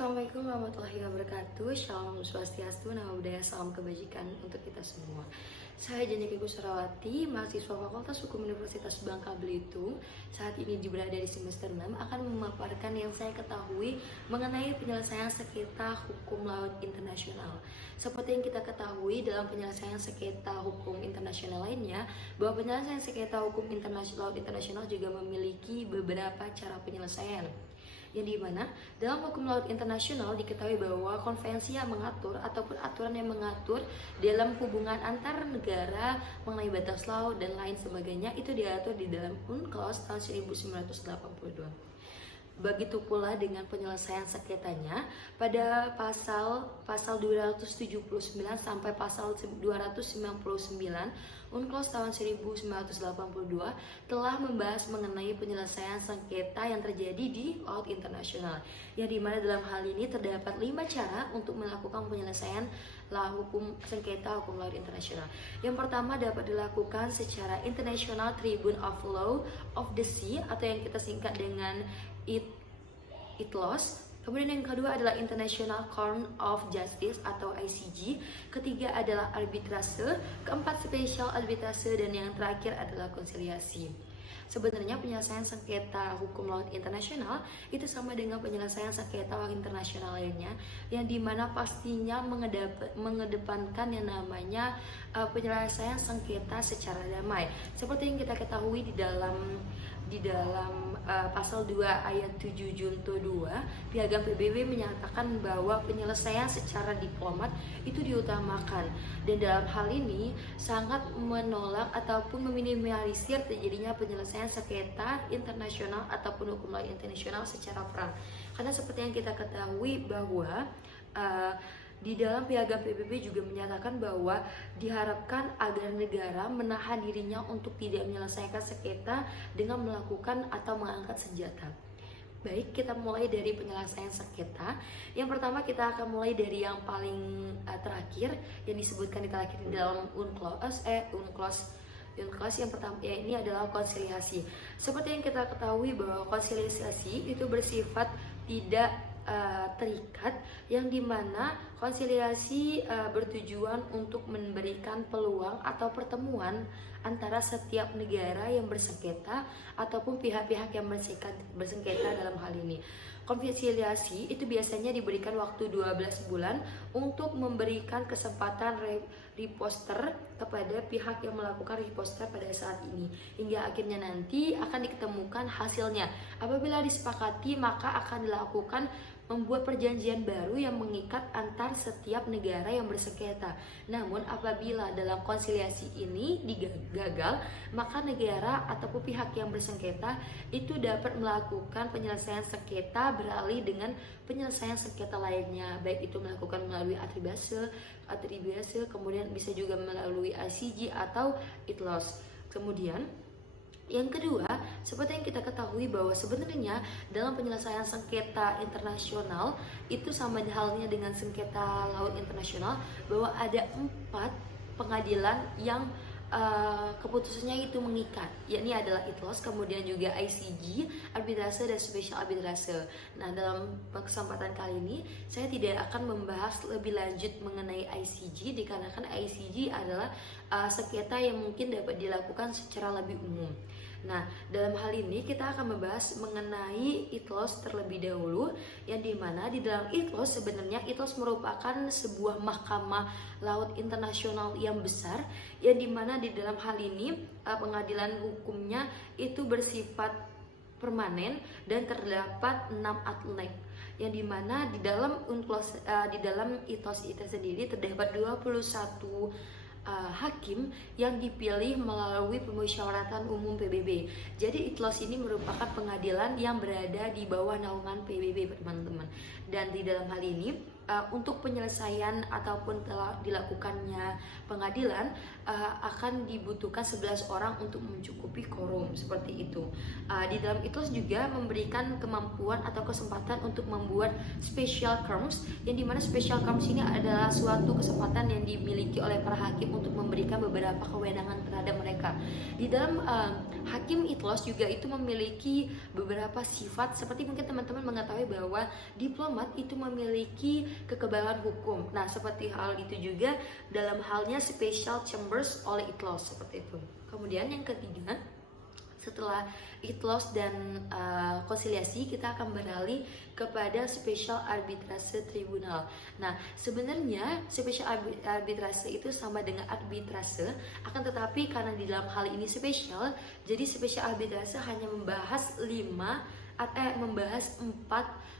Assalamualaikum warahmatullahi wabarakatuh. Shalom Swastiastu, nama budaya, salam kebajikan untuk kita semua. Saya Janiki Kusrawati, mahasiswa Fakultas Hukum Universitas Bangka Belitung. Saat ini berada di semester 6, akan memaparkan yang saya ketahui mengenai penyelesaian sengketa hukum laut internasional. Seperti yang kita ketahui dalam penyelesaian sengketa hukum internasional lainnya, bahwa penyelesaian sengketa hukum laut internasional juga memiliki beberapa cara penyelesaian, yang dimana dalam hukum laut internasional diketahui bahwa konvensi yang mengatur ataupun aturan yang mengatur dalam hubungan antar negara mengenai batas laut dan lain sebagainya itu diatur di dalam UNCLOS tahun 1982. Begitu pula dengan penyelesaian sengketanya pada pasal 279 sampai pasal 299 UNCLOS tahun 1982 telah membahas mengenai penyelesaian sengketa yang terjadi di laut internasional, yang dimana dalam hal ini terdapat 5 cara untuk melakukan penyelesaian hukum sengketa hukum laut internasional. Yang pertama dapat dilakukan secara International Tribunal of Law of the Sea atau yang kita singkat dengan ITLOS. Kemudian yang kedua adalah International Court of Justice atau ICJ. Ketiga adalah arbitrase, keempat special arbitrase, dan yang terakhir adalah konsiliasi. Sebenarnya penyelesaian sengketa hukum laut internasional itu sama dengan penyelesaian sengketa laut internasional lainnya, yang dimana pastinya mengedepankan yang namanya penyelesaian sengketa secara damai. Seperti yang kita ketahui di dalam pasal 2 ayat 7 Junto 2, Piagam PBB menyatakan bahwa penyelesaian secara diplomat itu diutamakan, dan dalam hal ini sangat menolak ataupun meminimalisir terjadinya penyelesaian sengketa internasional ataupun hukum laut internasional secara perang. Karena seperti yang kita ketahui bahwa di dalam Piagam PBB juga menyatakan bahwa diharapkan agar negara menahan dirinya untuk tidak menyelesaikan sengketa dengan melakukan atau mengangkat senjata. Baik, kita mulai dari penyelesaian sengketa. Yang pertama kita akan mulai dari yang paling terakhir yang disebutkan di dalam UNCLOS yang pertama ya, ini adalah konsiliasi. Seperti yang kita ketahui bahwa konsiliasi itu bersifat tidak terikat, yang dimana konsiliasi bertujuan untuk memberikan peluang atau pertemuan antara setiap negara yang bersengketa ataupun pihak-pihak yang bersengketa dalam hal ini. Konsiliasi itu biasanya diberikan waktu 12 bulan untuk memberikan kesempatan riposter kepada pihak yang melakukan riposter pada saat ini, hingga akhirnya nanti akan diketemukan hasilnya. Apabila disepakati, maka akan dilakukan membuat perjanjian baru yang mengikat antar setiap negara yang bersengketa. Namun apabila dalam konsiliasi ini gagal, maka negara ataupun pihak yang bersengketa itu dapat melakukan penyelesaian sengketa beralih dengan penyelesaian sengketa lainnya, baik itu melakukan melalui arbitrase, kemudian bisa juga melalui ICJ atau ITLOS. Kemudian yang kedua, seperti yang kita ketahui bahwa sebenarnya dalam penyelesaian sengketa internasional itu sama halnya dengan sengketa laut internasional, bahwa ada 4 pengadilan yang keputusannya itu mengikat, yakni adalah ITLOS, kemudian juga ICJ, arbitrase, dan special arbitrase. Nah, dalam kesempatan kali ini saya tidak akan membahas lebih lanjut mengenai ICJ, dikarenakan ICJ adalah sengketa yang mungkin dapat dilakukan secara lebih umum. Nah, dalam hal ini kita akan membahas mengenai ITLOS terlebih dahulu, yang dimana di dalam ITLOS sebenarnya ITLOS merupakan sebuah mahkamah laut internasional yang besar, yang dimana di dalam hal ini pengadilan hukumnya itu bersifat permanen dan terdapat 6 atlet, yang dimana di dalam ITLOS itu sendiri terdapat 21 hakim yang dipilih melalui pemusyawaratan umum PBB. Jadi ITLOS ini merupakan pengadilan yang berada di bawah naungan PBB, teman-teman. Dan di dalam hal ini untuk penyelesaian ataupun telah dilakukannya pengadilan akan dibutuhkan 11 orang untuk mencukupi quorum seperti itu. Di dalam ITLOS juga memberikan kemampuan atau kesempatan untuk membuat special terms, yang dimana special terms ini adalah suatu kesempatan yang dimiliki oleh para hakim untuk memberikan beberapa kewenangan terhadap mereka. Di dalam hakim ITLOS juga itu memiliki beberapa sifat, seperti mungkin teman-teman mengetahui bahwa diplomat itu memiliki kekebalan hukum. Nah, seperti hal itu juga dalam halnya special chambers oleh ITLOS seperti itu. Kemudian yang ketiga, setelah ITLOS dan konsiliasi, kita akan beralih kepada special arbitrase tribunal. Nah, sebenarnya special arbitrase itu sama dengan arbitrase, akan tetapi karena di dalam hal ini spesial, jadi special arbitrase hanya membahas 4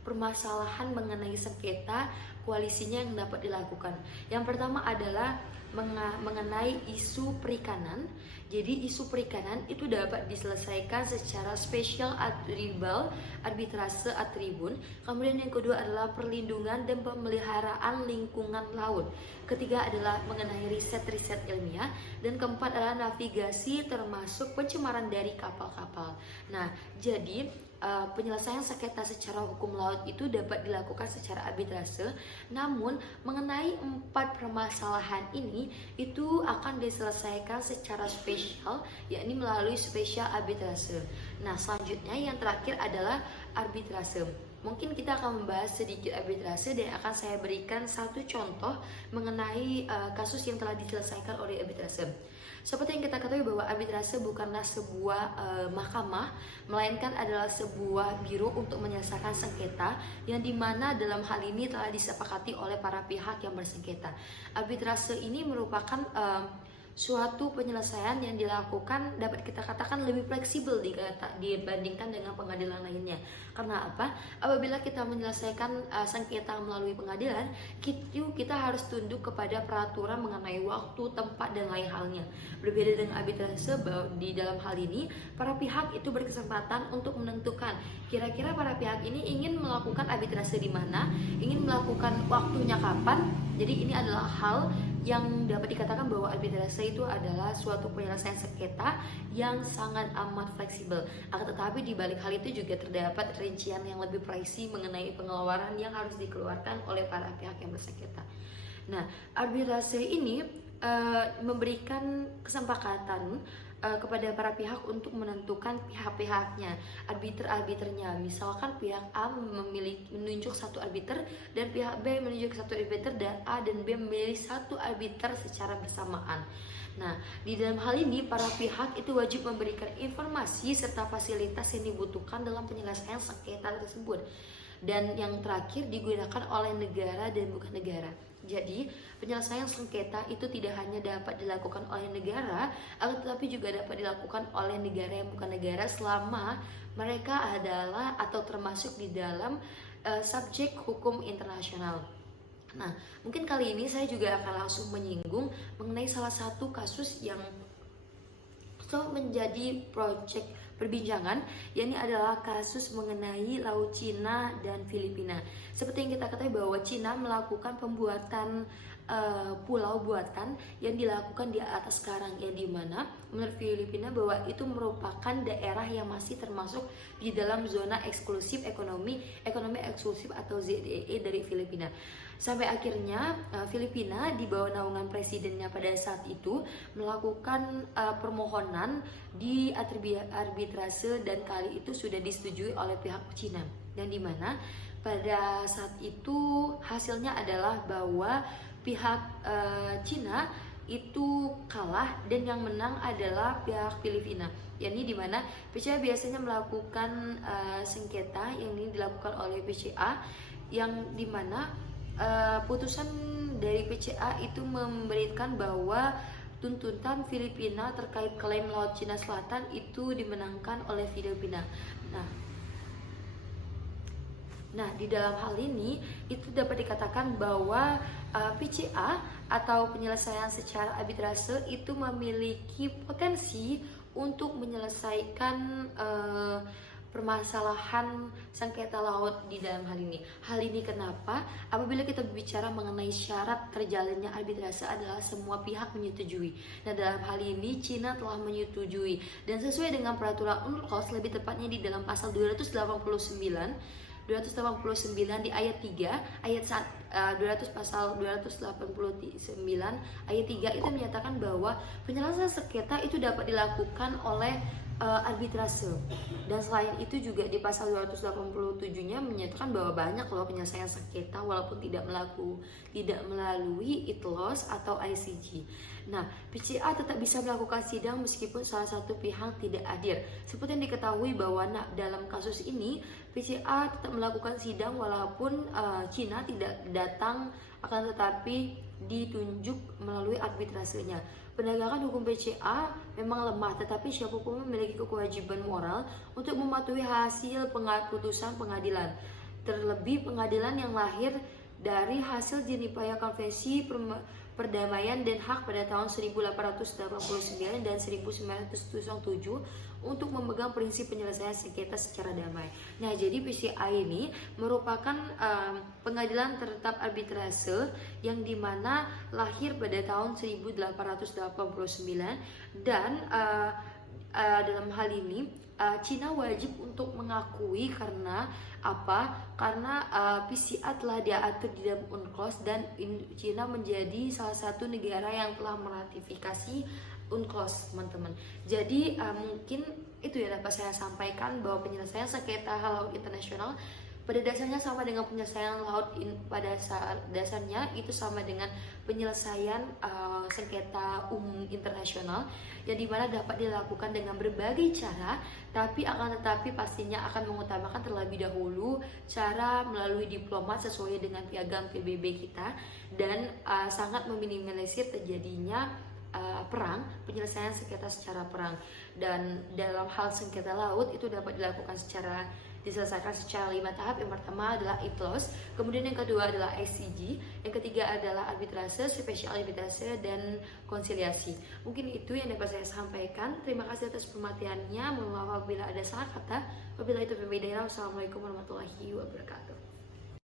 permasalahan mengenai sengketa koalisinya yang dapat dilakukan. Yang pertama adalah mengenai isu perikanan. Jadi isu perikanan itu dapat diselesaikan secara special tribal arbitrase atribun. Kemudian yang kedua adalah perlindungan dan pemeliharaan lingkungan laut. Ketiga adalah mengenai riset-riset ilmiah, dan keempat adalah navigasi termasuk pencemaran dari kapal-kapal. Nah, jadi penyelesaian sengketa secara hukum laut itu dapat dilakukan secara arbitrase, namun mengenai 4 permasalahan ini itu akan diselesaikan secara spesial, yakni melalui special arbitrase. Nah, selanjutnya yang terakhir adalah arbitrase. Mungkin kita akan membahas sedikit arbitrase dan akan saya berikan satu contoh mengenai kasus yang telah diselesaikan oleh arbitrase. Seperti yang kita ketahui bahwa arbitrase bukanlah sebuah mahkamah, melainkan adalah sebuah biro untuk menyelesaikan sengketa, yang dimana dalam hal ini telah disepakati oleh para pihak yang bersengketa. Arbitrase ini merupakan suatu penyelesaian yang dilakukan, dapat kita katakan lebih fleksibel dibandingkan dengan pengadilan lainnya. Karena apa? Apabila kita menyelesaikan sengketa melalui pengadilan, kita harus tunduk kepada peraturan mengenai waktu, tempat, dan lain halnya. Berbeda dengan arbitrase, di dalam hal ini para pihak itu berkesempatan untuk menentukan kira-kira para pihak ini ingin melakukan arbitrase di mana, ingin melakukan waktunya kapan. Jadi ini adalah hal yang dapat dikatakan bahwa arbitrase itu adalah suatu penyelesaian sengketa yang sangat amat fleksibel. Akan tetapi di balik hal itu juga terdapat rincian yang lebih presisi mengenai pengeluaran yang harus dikeluarkan oleh para pihak yang bersengketa. Nah, arbitrase ini memberikan kesepakatan kepada para pihak untuk menentukan pihak-pihaknya, arbiter-arbiternya. Misalkan pihak A menunjuk satu arbiter dan pihak B menunjuk satu arbiter, dan A dan B memilih satu arbiter secara bersamaan. Nah, di dalam hal ini para pihak itu wajib memberikan informasi serta fasilitas yang dibutuhkan dalam penyelesaian sengketa tersebut. Dan yang terakhir digunakan oleh negara dan bukan negara. Jadi, penyelesaian sengketa itu tidak hanya dapat dilakukan oleh negara, tetapi juga dapat dilakukan oleh negara yang bukan negara selama mereka adalah atau termasuk di dalam subjek hukum internasional. Nah, mungkin kali ini saya juga akan langsung menyinggung mengenai salah satu kasus yang menjadi proyek perbincangan, yakni adalah kasus mengenai Laut Cina dan Filipina. Seperti yang kita ketahui bahwa Cina melakukan pembuatan pulau buatan yang dilakukan di atas karang, yang dimana menurut Filipina bahwa itu merupakan daerah yang masih termasuk di dalam zona eksklusif ekonomi eksklusif atau ZEE dari Filipina. Sampai akhirnya Filipina di bawah naungan presidennya pada saat itu melakukan permohonan di arbitrase, dan kali itu sudah disetujui oleh pihak Cina, dan dimana pada saat itu hasilnya adalah bahwa pihak Cina itu kalah dan yang menang adalah pihak Filipina, yakni dimana PCA biasanya melakukan sengketa yang ini dilakukan oleh PCA, yang dimana putusan dari PCA itu memberikan bahwa tuntutan Filipina terkait klaim Laut Cina Selatan itu dimenangkan oleh Filipina. Nah, di dalam hal ini itu dapat dikatakan bahwa PCA atau penyelesaian secara arbitrase itu memiliki potensi untuk menyelesaikan permasalahan sengketa laut di dalam hal ini. Hal ini kenapa? Apabila kita berbicara mengenai syarat terjalannya arbitrase adalah semua pihak menyetujui. Nah, dalam hal ini Cina telah menyetujui dan sesuai dengan peraturan UNCLOS, lebih tepatnya di dalam pasal 289 di ayat 3, ayat 200 pasal 289 ayat 3 itu menyatakan bahwa penyelesaian sengketa itu dapat dilakukan oleh arbitrase. Dan selain itu juga di pasal 287-nya menyatakan bahwa banyak loh penyelesaian sengketa walaupun tidak melalui ITLOS atau ICJ. Nah, PCA tetap bisa melakukan sidang meskipun salah satu pihak tidak hadir. Seperti yang diketahui bahwa dalam kasus ini PCA tetap melakukan sidang walaupun Cina tidak datang, akan tetapi ditunjuk melalui arbitrasenya. Penegakan hukum PCA memang lemah, tetapi siapapun memiliki kewajiban moral untuk mematuhi hasil putusan pengadilan. Terlebih pengadilan yang lahir dari hasil Jenipaya Konvensi Perdamaian dan Hak pada tahun 1889 dan 1907 untuk memegang prinsip penyelesaian sengketa secara damai. Nah, jadi PCA ini merupakan pengadilan tetap arbitrase yang dimana lahir pada tahun 1889 dan dalam hal ini Cina wajib untuk mengakui karena apa? Karena PCA telah diatur di dalam UNCLOS dan Cina menjadi salah satu negara yang telah meratifikasi UNCLOS, teman-teman. Jadi mungkin itu ya dapat saya sampaikan bahwa penyelesaian sengketa laut internasional pada dasarnya sama dengan penyelesaian laut pada dasarnya itu sama dengan penyelesaian sengketa umum internasional yang dimana dapat dilakukan dengan berbagai cara, tapi akan tetapi pastinya akan mengutamakan terlebih dahulu cara melalui diplomat sesuai dengan piagam PBB kita dan sangat meminimalisir terjadinya perang, penyelesaian sengketa secara perang. Dan dalam hal sengketa laut itu dapat diselesaikan secara 5 tahap. Yang pertama adalah ITLOS, kemudian yang kedua adalah ICJ, yang ketiga adalah arbitrase, spesial arbitrase, dan konsiliasi. Mungkin itu yang dapat saya sampaikan. Terima kasih atas perhatiannya. Mohon maaf apabila ada salah kata. Wabillahi taufiq wal hidayah. Wassalamualaikum warahmatullahi wabarakatuh.